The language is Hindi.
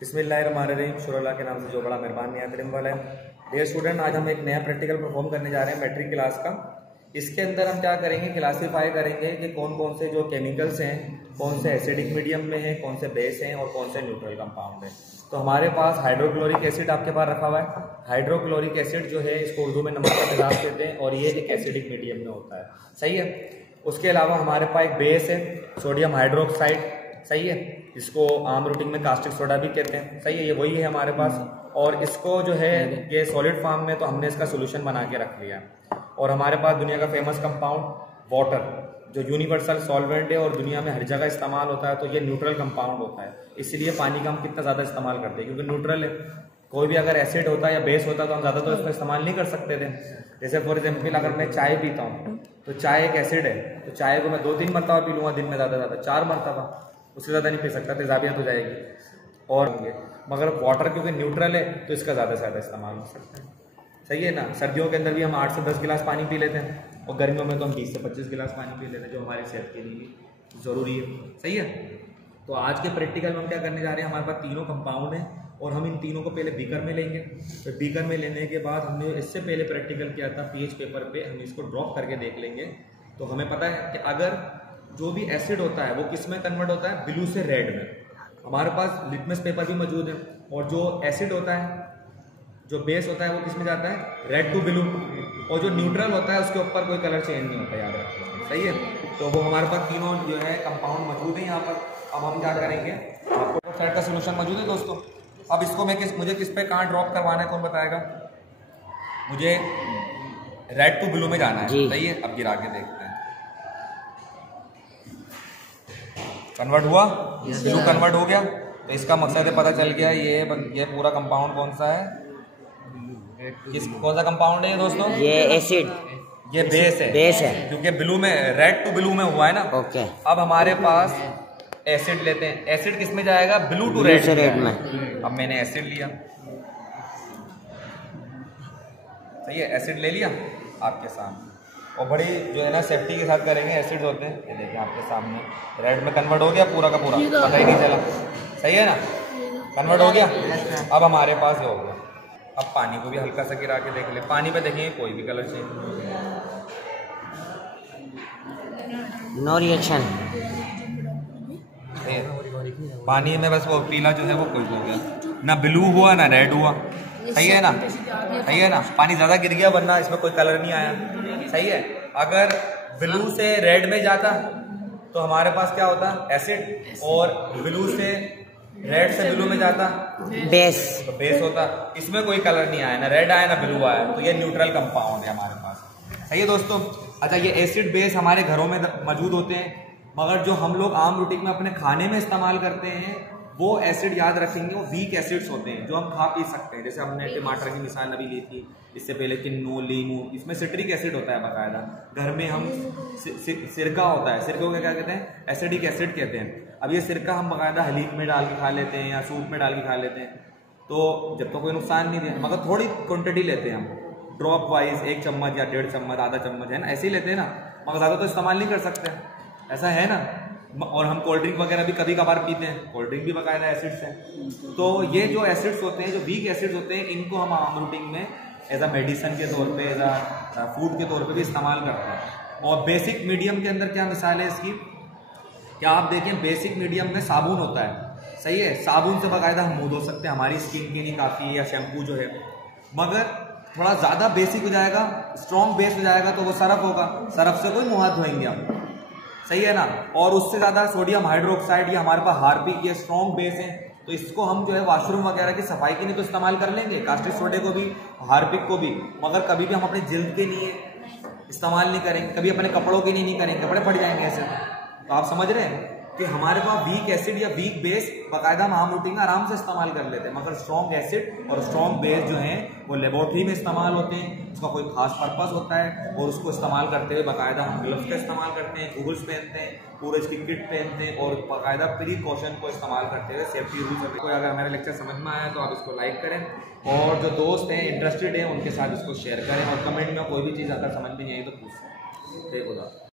बिस्मिल्लाहिर्रहमानिर्रहीम। शुरुल्लाह के नाम से जो बड़ा मेहरबान निहायत करीम वाला है। डियर स्टूडेंट, आज हम एक नया प्रैक्टिकल परफॉर्म करने जा रहे हैं मैट्रिक क्लास का। इसके अंदर हम क्या करेंगे, क्लासीफाई करेंगे कि कौन कौन से जो केमिकल्स हैं, कौन से एसिडिक मीडियम में हैं, कौन से बेस हैं और कौन से न्यूट्रल कंपाउंड हैं। तो हमारे पास हाइड्रोक्लोरिक एसिड आपके पास रखा हुआ है। हाइड्रोक्लोरिक एसिड जो है इसको उर्दू में नमक का तेजाब कहते हैं और ये एक एसिडिक मीडियम में होता है। सही है। उसके अलावा हमारे पास एक बेस है सोडियम हाइड्रोक्साइड। सही है। इसको आम रूटिंग में कास्टिक सोडा भी कहते हैं। सही है, ये वही है हमारे पास। और इसको जो है ये सॉलिड फॉर्म में तो हमने इसका सोल्यूशन बना के रख लिया। और हमारे पास दुनिया का फेमस कंपाउंड वाटर जो यूनिवर्सल सॉल्वेंट है और दुनिया में हर जगह इस्तेमाल होता है, तो ये न्यूट्रल कंपाउंड होता है। इसलिए पानी का हम कितना ज़्यादा इस्तेमाल करते हैं क्योंकि न्यूट्रल है। कोई भी अगर एसिड होता है या बेस होता है तो हम ज़्यादा तो इसका इस्तेमाल नहीं कर सकते थे। जैसे फॉर एग्जाम्पल अगर मैं चाय पीता हूँ तो चाय एक एसिड है, तो चाय को मैं 2-3 मरतबा पी लूँगा दिन में, ज़्यादा 4 मरतबा, उससे ज़्यादा नहीं पी सकता, तेजाबियत हो जाएगी। और मगर वाटर क्योंकि न्यूट्रल है तो इसका ज़्यादा से ज़्यादा इस्तेमाल हो सकता है। सही है ना। सर्दियों के अंदर भी हम 8 से 10 गिलास पानी पी लेते हैं और गर्मियों में तो हम 20 से 25 गिलास पानी पी लेते हैं, जो हमारी सेहत के लिए भी ज़रूरी है। सही है। तो आज के प्रैक्टिकल में हम क्या करने जा रहे हैं, हमारे पास तीनों कंपाउंड हैं और हम इन तीनों को पहले बीकर में लेंगे। तो बीकर में लेने के बाद हमने इससे पहले प्रैक्टिकल किया था पीएच पेपर पे, हम इसको ड्रॉप करके देख लेंगे। तो हमें पता है कि अगर जो भी एसिड होता है वो किस में कन्वर्ट होता है, ब्लू से रेड में। हमारे पास लिटमस पेपर भी मौजूद है। और जो एसिड होता है, जो बेस होता है वो किस में जाता है, रेड टू ब्लू। और जो न्यूट्रल होता है उसके ऊपर कोई कलर चेंज नहीं होता, याद रखिए। सही है। तो वो हमारे पास तीनों जो है कंपाउंड मौजूद है यहाँ पर। अब हम क्या करेंगे, आपको सेट का सोल्यूशन मौजूद है दोस्तों। अब इसको मुझे किस पे कहाँ ड्रॉप करवाना है, कौन बताएगा? मुझे रेड टू ब्लू में जाना है। सही है। अब गिरा के देखते हैं, कन्वर्ट हुआ, ब्लू कन्वर्ट हो गया। तो इसका मकसद है, पता चल गया ये पूरा कंपाउंड कौन सा है, कौन सा कंपाउंड है ये दोस्तों? ये एसिड, ये बेस है क्योंकि ब्लू में, रेड टू ब्लू में हुआ है ना। ओके। अब हमारे पास एसिड लेते हैं। एसिड किस में जाएगा, ब्लू टू रेड में। अब मैंने एसिड लिया। सही है, एसिड ले लिया आपके सामने। और बड़ी जो है ना सेफ्टी के साथ करेंगे। एसिड होते हैं, ये देखिए आपके सामने, रेड में कन्वर्ट हो गया पूरा का पूरा, पता ही नहीं चला। सही है ना, कन्वर्ट हो गया। अब हमारे पास ये हो गया। अब पानी को भी हल्का सा गिरा के देख ले। पानी पे देखेंगे कोई भी कलर चेंज नहीं, नो रिएक्शन। पानी में बस वो पीला जो है वो कोई हो गया, ना ब्लू हुआ ना रेड हुआ। सही है ना, सही है ना। पानी ज़्यादा गिर गया वरना इसमें कोई कलर नहीं आया। सही है। अगर ब्लू से रेड में जाता तो हमारे पास क्या होता, एसिड। और ब्लू से रेड से ब्लू में जाता बेस, तो बेस होता। इसमें कोई कलर नहीं आया, ना रेड आया ना ब्लू आया, तो ये न्यूट्रल कंपाउंड है हमारे पास। सही है दोस्तों। अच्छा, ये एसिड बेस हमारे घरों में मौजूद होते हैं, मगर जो हम लोग आम रूटीन में अपने खाने में इस्तेमाल करते हैं वो एसिड, याद रखेंगे, वो वीक एसिड्स होते हैं जो हम खा पी सकते हैं। जैसे हमने टमाटर की मिसाल अभी ली थी, इससे पहले किन्नू, लीमू, इसमें सिट्रिक एसिड होता है बाकायदा। घर में हम सिरका होता है, सिरके को क्या कहते हैं, एसिडिक एसिड कहते हैं। अब ये सिरका हम बाकायदा हलीम में डाल के खा लेते हैं या सूप में डाल के खा लेते हैं, तो जब तो कोई नुकसान नहीं दे, मगर थोड़ी क्वांटिटी लेते हैं हम, ड्रॉप वाइज 1 चम्मच या 1.5 चम्मच, आधा चम्मच, है ना, ऐसे ही लेते हैं ना, मगर ज़्यादा तो इस्तेमाल नहीं कर सकते, ऐसा है ना। और हम कोल्ड ड्रिंक वगैरह भी कभी कभार पीते हैं, कोल्ड ड्रिंक भी बाकायदा एसिड्स हैं। तो ये जो एसिड्स होते हैं, जो वीक एसिड्स होते हैं, इनको हम आम रूटीन में एज अ मेडिसिन के तौर पे, एज अ फूड के तौर पे भी इस्तेमाल करते हैं। और बेसिक मीडियम के अंदर क्या मिसाल है इसकी, क्या आप देखें, बेसिक मीडियम में साबुन होता है। सही है। साबुन से बाकायदा हम मुँह धो सकते हैं, हमारी स्किन के लिए काफ़ी है, या शैम्पू जो है। मगर थोड़ा ज़्यादा बेसिक हो जाएगा, स्ट्रॉन्ग बेस हो जाएगा तो वो सरफ होगा, सरफ से कोई मुँह हाथ धोएंगे आप। सही है ना। और उससे ज़्यादा सोडियम हाइड्रोक्साइड, ये हमारे पास हार्पिक, ये स्ट्रॉन्ग बेस है, तो इसको हम जो है वॉशरूम वगैरह की सफाई के लिए तो इस्तेमाल कर लेंगे, कास्टिक सोडे को भी, हार्पिक को भी, मगर कभी भी हम अपने जिल्द के लिए इस्तेमाल नहीं करेंगे, कभी अपने कपड़ों के लिए नहीं करेंगे, कपड़े फट जाएंगे ऐसे। तो आप समझ रहे हैं कि हमारे पास वीक एसिड या वीक बेस बाकायदा हम आम रूटीन में आराम से इस्तेमाल कर लेते हैं, मगर स्ट्रॉन्ग एसिड और स्ट्रॉन्ग बेस जो हैं वो लेबोरेटरी में इस्तेमाल होते हैं, उसका कोई खास पर्पस होता है। और उसको इस्तेमाल करते हुए बाकायदा हम ग्लव्स का इस्तेमाल करते हैं, गूगल्स पहनते हैं, पूरे इसकी किट पहनते हैं और बाकायदा प्रिकॉशन को इस्तेमाल करते हुए सेफ्टी रूल्स। कोई अगर मेरा लेक्चर समझ में आया तो आप इसको लाइक करें, और जो दोस्त हैं इंटरेस्टेड हैं उनके साथ इसको शेयर करें, और कमेंट में कोई भी चीज़ अगर समझ में नहीं आई तो पूछ सकते।